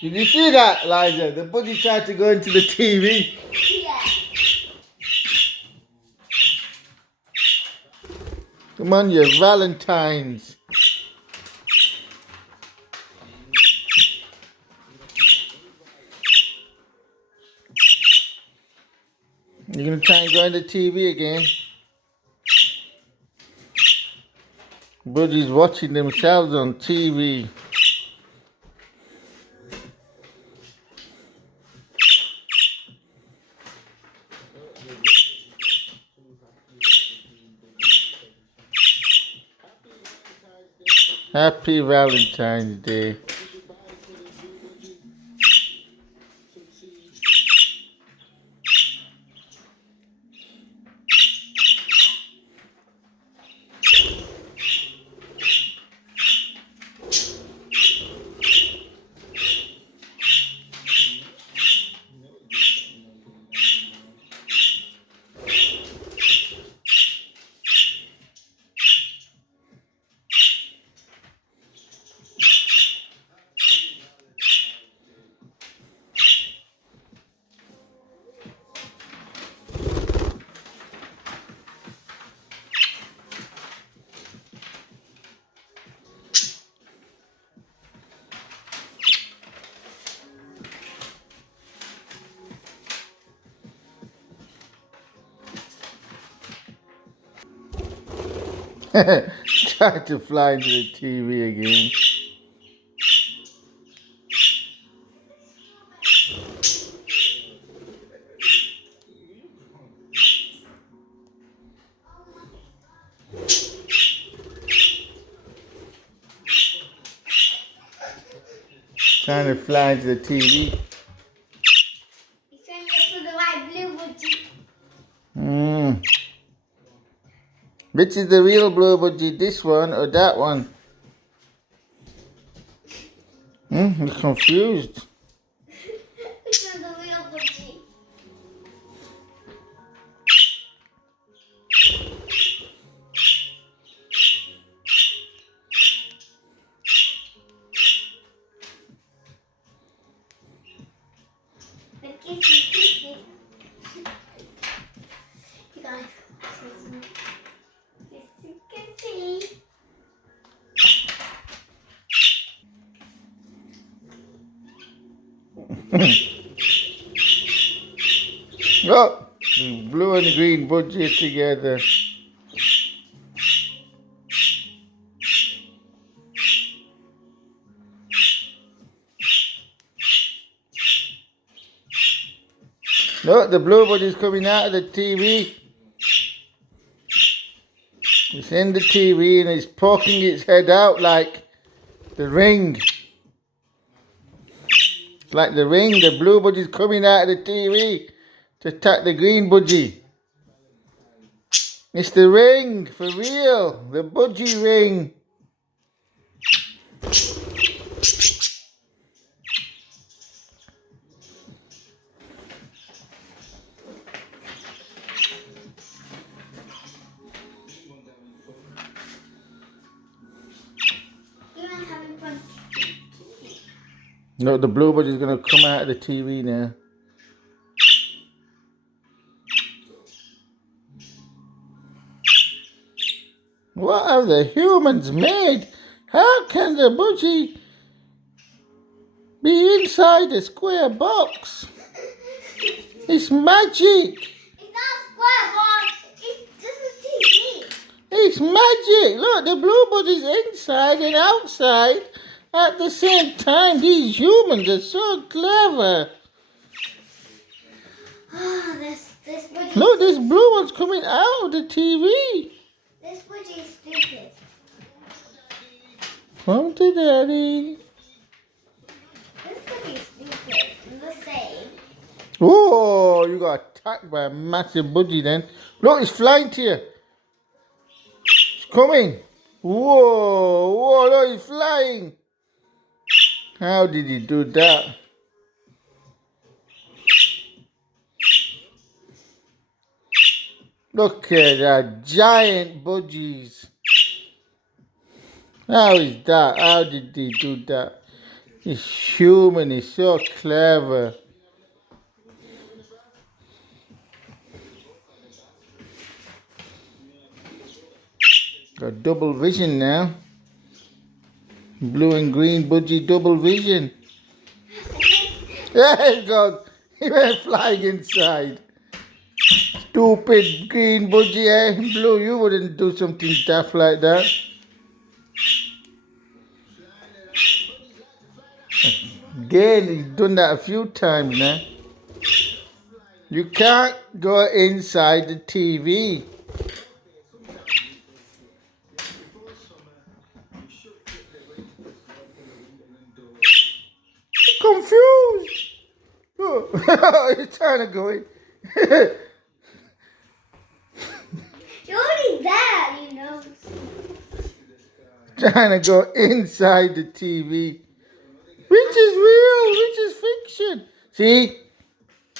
Did you see that, Liza? The budgie tried to go into the TV. Yeah. Come on, you Valentines. You're gonna try and go into TV again. Budgie's watching themselves on TV. Happy Valentine's Day. Tried to fly into the TV again. Trying to fly into the TV. He's trying to look for the right blue budgie. Which is the real blue budgie? This one or that one? I'm confused. Which one's the real budgie? The kissy. You guys, kissy. Oh, the blue and green budgie together. Look, the blue budgie's coming out of the TV. It's in the TV and it's poking its head out like the ring. It's like the ring. The blue budgie's coming out of the TV to attack the green budgie. It's the ring, for real. The budgie ring. No, the blue budgie's gonna come out of the TV now. What have the humans made? How can the budgie be inside a square box? It's magic. It's not square box. It's just a TV. It's magic. Look, the blue budgie's inside and outside at the same time. These humans are so clever. Oh, this budgie. Look, this blue one's coming out of the TV. This budgie is stupid. Come to daddy. This budgie is stupid. I'm the same. Oh, you got attacked by a massive budgie then. Look, it's flying to you. It's coming. Whoa, look, it's flying. How did he do that? Look at that, giant budgies. How is that? How did he do that? This human is so clever. Got double vision now. Blue and green budgie double vision. There he goes. He went flying inside. Stupid green budgie, eh? Blue, you wouldn't do something daft like that. Again, he's done that a few times now. You can't go inside the TV. Confused. Oh, he's trying to go in. You're only there, you know. Trying to go inside the TV. Which is real, which is fiction. See,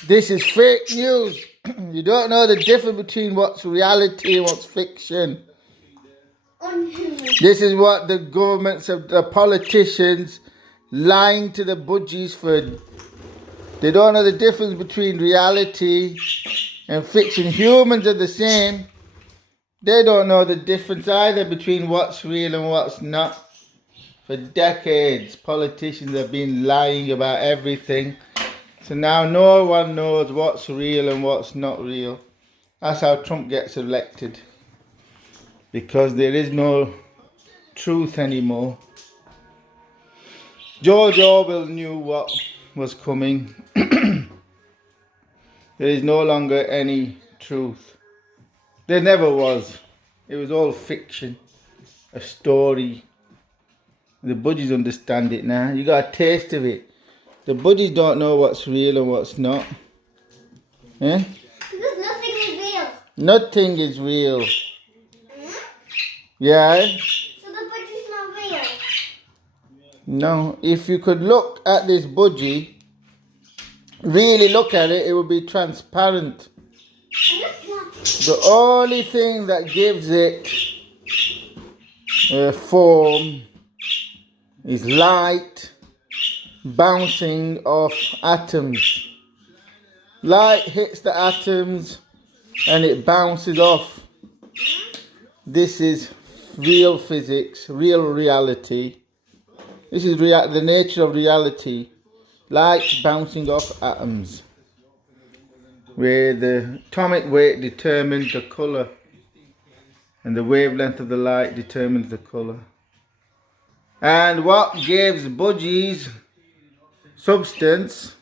this is fake news. You don't know the difference between what's reality and what's fiction. This is what the governments of the politicians lying to the budgies for. They don't know the difference between reality and fiction. Humans are the same. They don't know the difference either between what's real and what's not. For decades, politicians have been lying about everything. So now no one knows what's real and what's not real. That's how Trump gets elected. Because there is no truth anymore. George Orwell knew what was coming. There is no longer any truth. There never was. It was all fiction. A story. The budgies understand it now. You got a taste of it. The budgies don't know what's real and what's not. Eh? Because nothing is real. Nothing is real. Yeah? So the budgie's not real. No. If you could look at this budgie, really look at it, it would be transparent. The only thing that gives it form is light bouncing off atoms. Light hits the atoms and it bounces off. This is real physics, real reality. This is the nature of reality. Light bouncing off atoms, where the atomic weight determines the colour and the wavelength of the light determines the colour. And what gives budgies substance